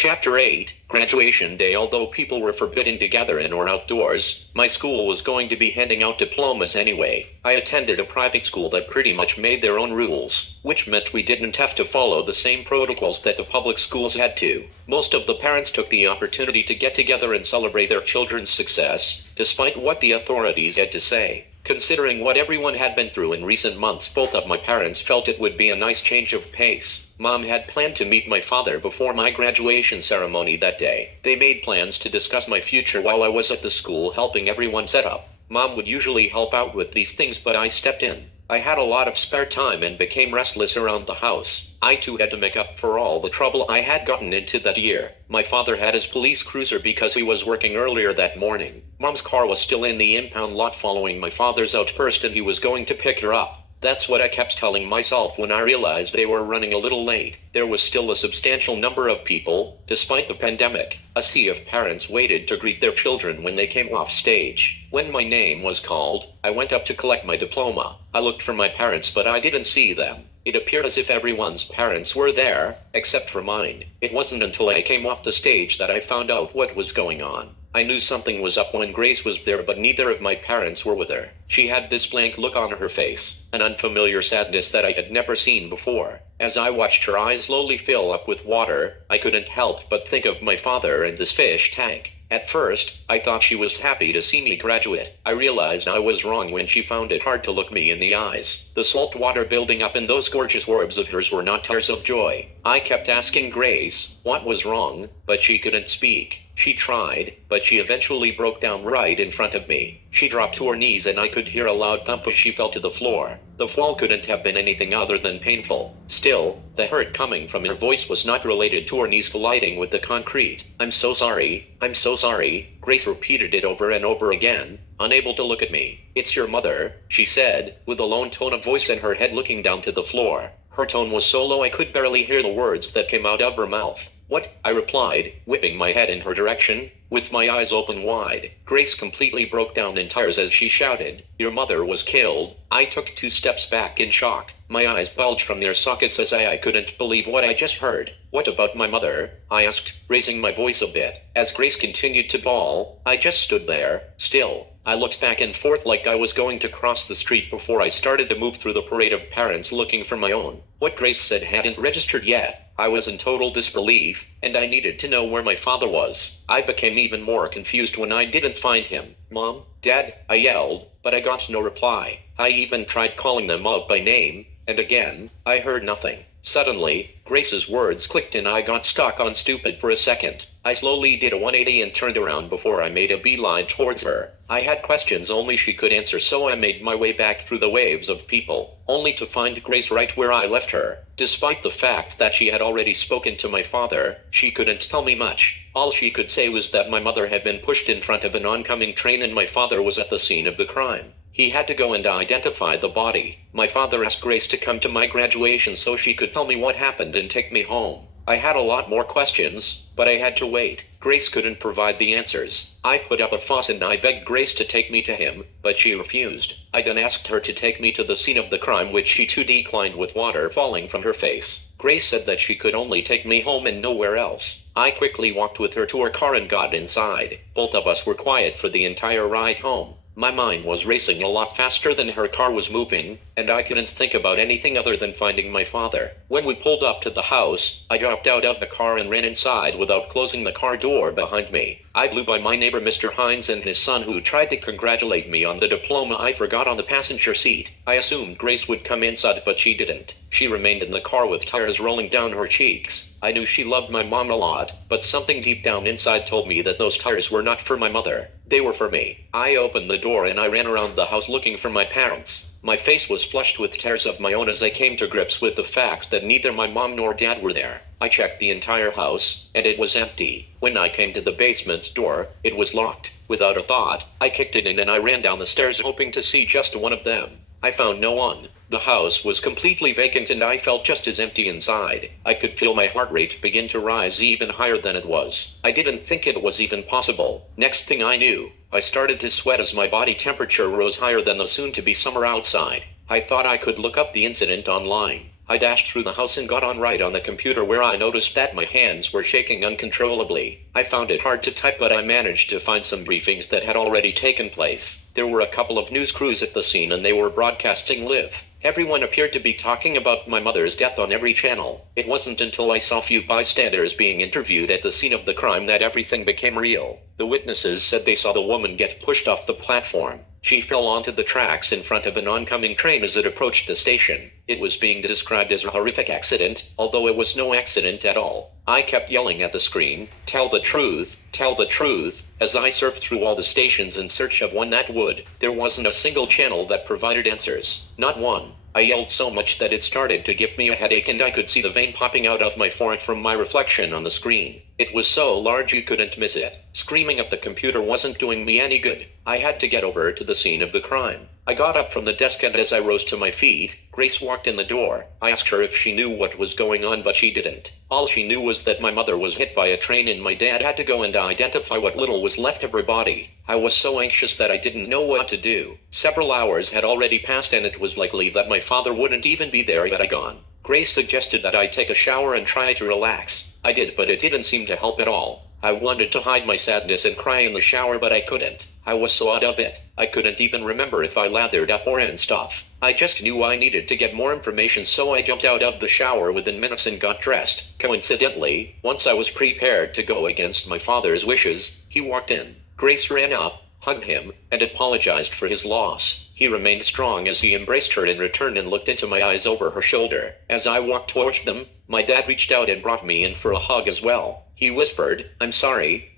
Chapter 8, Graduation Day. Although people were forbidden to gather in or outdoors, my school was going to be handing out diplomas anyway. I attended a private school that pretty much made their own rules, which meant we didn't have to follow the same protocols that the public schools had to. Most of the parents took the opportunity to get together and celebrate their children's success, despite what the authorities had to say. Considering what everyone had been through in recent months, both of my parents felt it would be a nice change of pace. Mom had planned to meet my father before my graduation ceremony that day. They made plans to discuss my future while I was at the school helping everyone set up. Mom would usually help out with these things, but I stepped in. I had a lot of spare time and became restless around the house. I too had to make up for all the trouble I had gotten into that year. My father had his police cruiser because he was working earlier that morning. Mom's car was still in the impound lot following my father's outburst, and he was going to pick her up. That's what I kept telling myself when I realized they were running a little late. There was still a substantial number of people, despite the pandemic. A sea of parents waited to greet their children when they came off stage. When my name was called, I went up to collect my diploma. I looked for my parents, but I didn't see them. It appeared as if everyone's parents were there, except for mine. It wasn't until I came off the stage that I found out what was going on. I knew something was up when Grace was there, but neither of my parents were with her. She had this blank look on her face, an unfamiliar sadness that I had never seen before. As I watched her eyes slowly fill up with water, I couldn't help but think of my father and this fish tank. At first, I thought she was happy to see me graduate. I realized I was wrong when she found it hard to look me in the eyes. The salt water building up in those gorgeous orbs of hers were not tears of joy. I kept asking Grace what was wrong, but she couldn't speak. She tried, but she eventually broke down right in front of me. She dropped to her knees and I could hear a loud thump as she fell to the floor. The fall couldn't have been anything other than painful. Still, the hurt coming from her voice was not related to her knees colliding with the concrete. I'm so sorry, I'm so sorry. Grace repeated it over and over again, unable to look at me. It's your mother, she said, with a lone tone of voice and her head looking down to the floor. Her tone was so low I could barely hear the words that came out of her mouth. What? I replied, whipping my head in her direction, with my eyes open wide. Grace completely broke down in tears as she shouted, your mother was killed. I took 2 steps back in shock. My eyes bulged from their sockets as I couldn't believe what I just heard. What about my mother? I asked, raising my voice a bit. As Grace continued to bawl, I just stood there, still. I looked back and forth like I was going to cross the street before I started to move through the parade of parents looking for my own. What Grace said hadn't registered yet. I was in total disbelief, and I needed to know where my father was. I became even more confused when I didn't find him. Mom, Dad, I yelled, but I got no reply. I even tried calling them out by name, and again, I heard nothing. Suddenly, Grace's words clicked and I got stuck on stupid for a second. I slowly did a 180 and turned around before I made a beeline towards her. I had questions only she could answer, so I made my way back through the waves of people, only to find Grace right where I left her. Despite the fact that she had already spoken to my father, she couldn't tell me much. All she could say was that my mother had been pushed in front of an oncoming train and my father was at the scene of the crime. He had to go and identify the body. My father asked Grace to come to my graduation so she could tell me what happened and take me home. I had a lot more questions, but I had to wait. Grace couldn't provide the answers. I put up a fuss and I begged Grace to take me to him, but she refused. I then asked her to take me to the scene of the crime, which she too declined with water falling from her face. Grace said that she could only take me home and nowhere else. I quickly walked with her to her car and got inside. Both of us were quiet for the entire ride home. My mind was racing a lot faster than her car was moving, and I couldn't think about anything other than finding my father. When we pulled up to the house, I jumped out of the car and ran inside without closing the car door behind me. I blew by my neighbor Mr. Hines and his son, who tried to congratulate me on the diploma I forgot on the passenger seat. I assumed Grace would come inside, but she didn't. She remained in the car with tears rolling down her cheeks. I knew she loved my mom a lot, but something deep down inside told me that those tears were not for my mother. They were for me. I opened the door and I ran around the house looking for my parents. My face was flushed with tears of my own as I came to grips with the fact that neither my mom nor dad were there. I checked the entire house, and it was empty. When I came to the basement door, it was locked. Without a thought, I kicked it in and I ran down the stairs hoping to see just one of them. I found no one. The house was completely vacant and I felt just as empty inside. I could feel my heart rate begin to rise even higher than it was. I didn't think it was even possible. Next thing I knew, I started to sweat as my body temperature rose higher than the soon-to-be summer outside. I thought I could look up the incident online. I dashed through the house and got on the computer, where I noticed that my hands were shaking uncontrollably. I found it hard to type, but I managed to find some briefings that had already taken place. There were a couple of news crews at the scene and they were broadcasting live. Everyone appeared to be talking about my mother's death on every channel. It wasn't until I saw few bystanders being interviewed at the scene of the crime that everything became real. The witnesses said they saw the woman get pushed off the platform. She fell onto the tracks in front of an oncoming train as it approached the station. It was being described as a horrific accident, although it was no accident at all. I kept yelling at the screen, "Tell the truth, tell the truth," as I surfed through all the stations in search of one that would. There wasn't a single channel that provided answers. Not one. I yelled so much that it started to give me a headache and I could see the vein popping out of my forehead from my reflection on the screen. It was so large you couldn't miss it. Screaming at the computer wasn't doing me any good. I had to get over to the scene of the crime. I got up from the desk and as I rose to my feet, Grace walked in the door. I asked her if she knew what was going on, but she didn't. All she knew was that my mother was hit by a train and my dad had to go and identify what little was left of her body. I was so anxious that I didn't know what to do. Several hours had already passed and it was likely that my father wouldn't even be there had I gone. Grace suggested that I take a shower and try to relax. I did, but it didn't seem to help at all. I wanted to hide my sadness and cry in the shower, but I couldn't. I was so out of it. I couldn't even remember if I lathered up or in stuff. I just knew I needed to get more information, so I jumped out of the shower within minutes and got dressed. Coincidentally, once I was prepared to go against my father's wishes, he walked in. Grace ran up, hugged him, and apologized for his loss. He remained strong as he embraced her in return and looked into my eyes over her shoulder. As I walked towards them, my dad reached out and brought me in for a hug as well. He whispered, I'm sorry,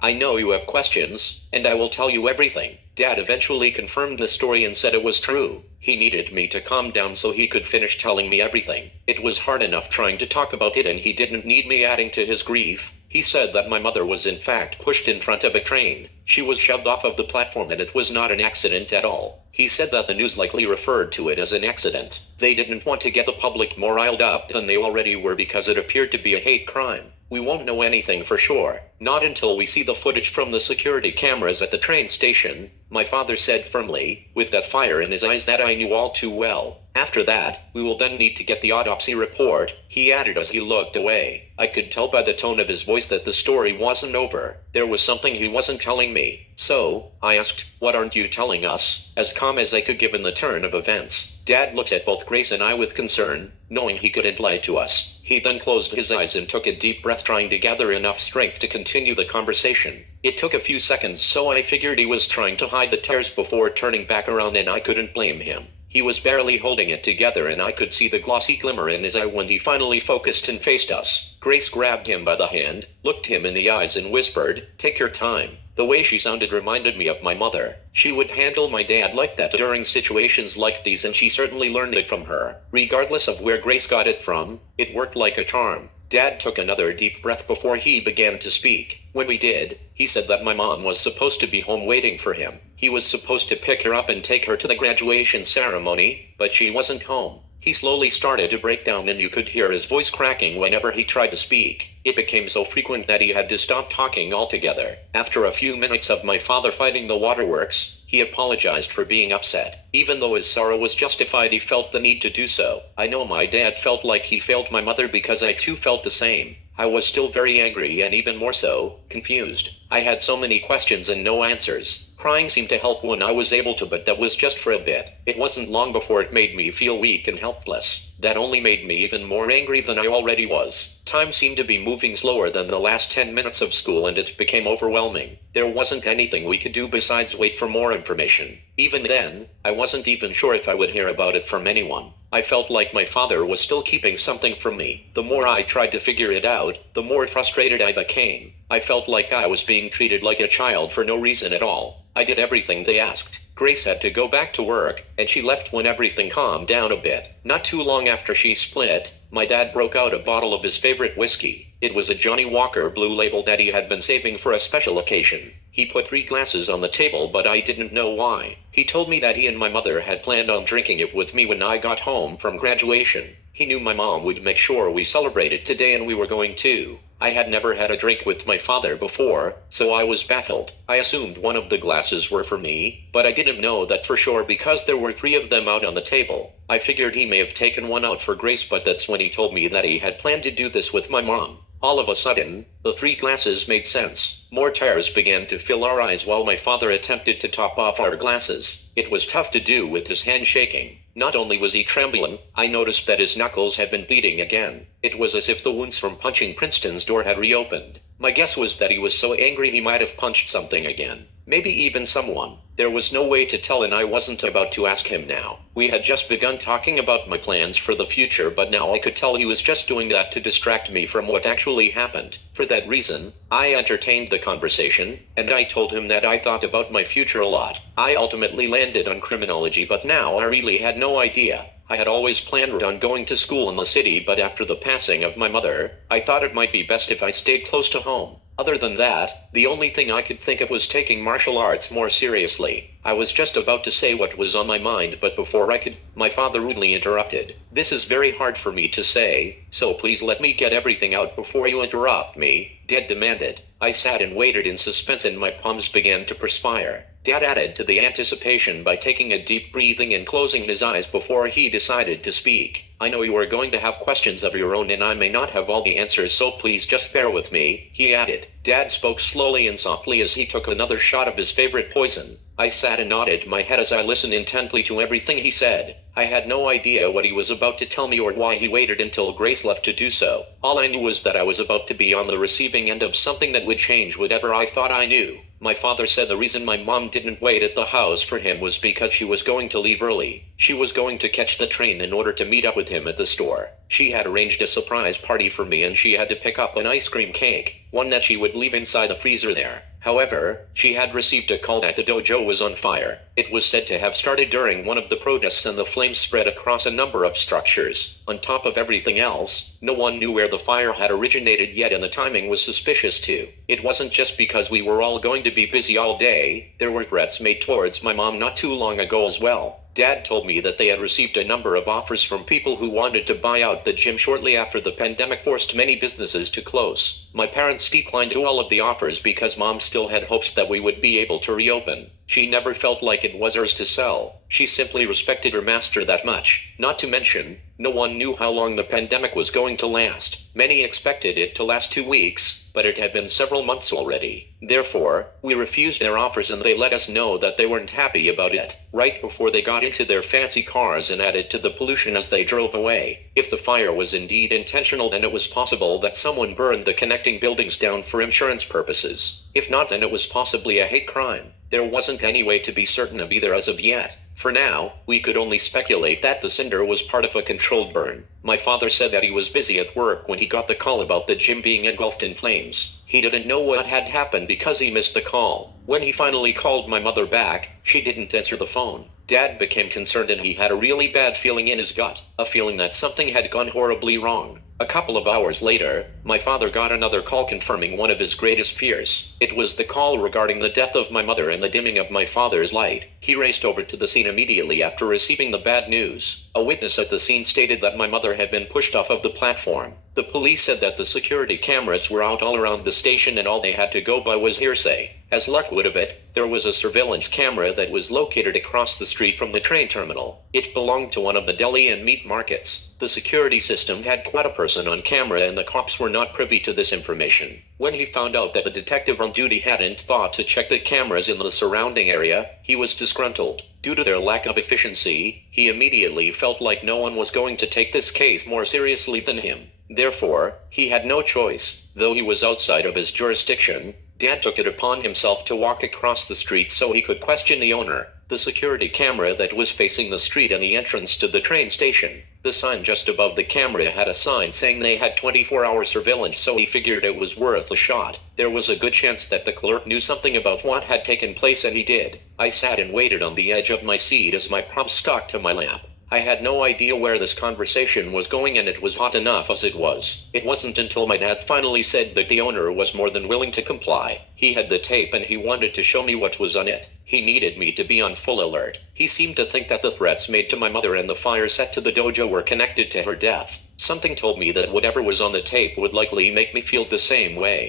I know you have questions, and I will tell you everything." Dad eventually confirmed the story and said it was true. He needed me to calm down so he could finish telling me everything. It was hard enough trying to talk about it and he didn't need me adding to his grief. He said that my mother was in fact pushed in front of a train. She was shoved off of the platform and it was not an accident at all. He said that the news likely referred to it as an accident. They didn't want to get the public more riled up than they already were because it appeared to be a hate crime. We won't know anything for sure, not until we see the footage from the security cameras at the train station, my father said firmly, with that fire in his eyes that I knew all too well. After that, we will then need to get the autopsy report, he added as he looked away. I could tell by the tone of his voice that the story wasn't over. There was something he wasn't telling me. So, I asked, "What aren't you telling us?" As calm as I could given the turn of events. Dad looked at both Grace and I with concern, knowing he couldn't lie to us. He then closed his eyes and took a deep breath, trying to gather enough strength to continue the conversation. It took a few seconds, so I figured he was trying to hide the tears before turning back around, and I couldn't blame him. He was barely holding it together and I could see the glossy glimmer in his eye when he finally focused and faced us. Grace grabbed him by the hand, looked him in the eyes and whispered, "Take your time." The way she sounded reminded me of my mother. She would handle my dad like that during situations like these, and she certainly learned it from her. Regardless of where Grace got it from, it worked like a charm. Dad took another deep breath before he began to speak. When we did, he said that my mom was supposed to be home waiting for him. He was supposed to pick her up and take her to the graduation ceremony, but she wasn't home. He slowly started to break down and you could hear his voice cracking whenever he tried to speak. It became so frequent that he had to stop talking altogether. After a few minutes of my father fighting the waterworks, he apologized for being upset. Even though his sorrow was justified, he felt the need to do so. I know my dad felt like he failed my mother because I too felt the same. I was still very angry and even more so, confused. I had so many questions and no answers. Crying seemed to help when I was able to, but that was just for a bit. It wasn't long before it made me feel weak and helpless. That only made me even more angry than I already was. Time seemed to be moving slower than the last 10 minutes of school and it became overwhelming. There wasn't anything we could do besides wait for more information. Even then, I wasn't even sure if I would hear about it from anyone. I felt like my father was still keeping something from me. The more I tried to figure it out, the more frustrated I became. I felt like I was being treated like a child for no reason at all. I did everything they asked. Grace had to go back to work, and she left when everything calmed down a bit. Not too long after she split, my dad broke out a bottle of his favorite whiskey. It was a Johnny Walker Blue Label that he had been saving for a special occasion. He put 3 glasses on the table, but I didn't know why. He told me that he and my mother had planned on drinking it with me when I got home from graduation. He knew my mom would make sure we celebrated today and we were going to. I had never had a drink with my father before, so I was baffled. I assumed one of the glasses were for me, but I didn't know that for sure because there were 3 of them out on the table. I figured he may have taken one out for Grace, but that's when he told me that he had planned to do this with my mom. All of a sudden, the 3 glasses made sense. More tears began to fill our eyes while my father attempted to top off our glasses. It was tough to do with his hand shaking. Not only was he trembling, I noticed that his knuckles had been bleeding again. It was as if the wounds from punching Princeton's door had reopened. My guess was that he was so angry he might have punched something again. Maybe even someone. There was no way to tell, and I wasn't about to ask him now. We had just begun talking about my plans for the future, but now I could tell he was just doing that to distract me from what actually happened. For that reason, I entertained the conversation, and I told him that I thought about my future a lot. I ultimately landed on criminology, but now I really had no idea. I had always planned on going to school in the city, but after the passing of my mother, I thought it might be best if I stayed close to home. Other than that, the only thing I could think of was taking martial arts more seriously. I was just about to say what was on my mind, but before I could, my father rudely interrupted. "This is very hard for me to say, so please let me get everything out before you interrupt me," Dad demanded. I sat and waited in suspense, and my palms began to perspire. Dad added to the anticipation by taking a deep breathing and closing his eyes before he decided to speak. "I know you are going to have questions of your own, and I may not have all the answers, so please just bear with me," he added. Dad spoke slowly and softly as he took another shot of his favorite poison. I sat and nodded my head as I listened intently to everything he said. I had no idea what he was about to tell me or why he waited until Grace left to do so. All I knew was that I was about to be on the receiving end of something that would change whatever I thought I knew. My father said the reason my mom didn't wait at the house for him was because she was going to leave early. She was going to catch the train in order to meet up with him at the store. She had arranged a surprise party for me, and she had to pick up an ice cream cake, one that she would leave inside the freezer there. However, she had received a call that the dojo was on fire. It was said to have started during one of the protests, and the flames spread across a number of structures. On top of everything else, no one knew where the fire had originated yet, and the timing was suspicious too. It wasn't just because we were all going to be busy all day. There were threats made towards my mom not too long ago as well. Dad told me that they had received a number of offers from people who wanted to buy out the gym shortly after the pandemic forced many businesses to close. My parents declined all of the offers because Mom still had hopes that we would be able to reopen. She never felt like it was hers to sell. She simply respected her master that much. Not to mention, no one knew how long the pandemic was going to last. Many expected it to last 2 weeks, but it had been several months already. Therefore, we refused their offers, and they let us know that they weren't happy about it right before they got into their fancy cars and added to the pollution as they drove away. If the fire was indeed intentional, then it was possible that someone burned the connecting buildings down for insurance purposes. If not, then it was possibly a hate crime. There wasn't any way to be certain of either as of yet. For now, we could only speculate that the cinder was part of a controlled burn. My father said that he was busy at work when he got the call about the gym being engulfed in flames. He didn't know what had happened because he missed the call. When he finally called my mother back, she didn't answer the phone. Dad became concerned, and he had a really bad feeling in his gut, a feeling that something had gone horribly wrong. A couple of hours later, my father got another call confirming one of his greatest fears. It was the call regarding the death of my mother and the dimming of my father's light. He raced over to the scene immediately after receiving the bad news. A witness at the scene stated that my mother had been pushed off of the platform. The police said that the security cameras were out all around the station, and all they had to go by was hearsay. As luck would have it, there was a surveillance camera that was located across the street from the train terminal. It belonged to one of the deli and meat markets. The security system had quite a person on camera, and the cops were not privy to this information. When he found out that the detective on duty hadn't thought to check the cameras in the surrounding area, he was disgruntled. Due to their lack of efficiency, he immediately felt like no one was going to take this case more seriously than him. Therefore, he had no choice. Though he was outside of his jurisdiction, Dad took it upon himself to walk across the street so he could question the owner. The security camera that was facing the street and the entrance to the train station. The sign just above the camera had a sign saying they had 24-hour surveillance, so he figured it was worth a shot. There was a good chance that the clerk knew something about what had taken place, and he did. I sat and waited on the edge of my seat as my palms stuck to my lap. I had no idea where this conversation was going, and it was hot enough as it was. It wasn't until my dad finally said that the owner was more than willing to comply. He had the tape and he wanted to show me what was on it. He needed me to be on full alert. He seemed to think that the threats made to my mother and the fire set to the dojo were connected to her death. Something told me that whatever was on the tape would likely make me feel the same way.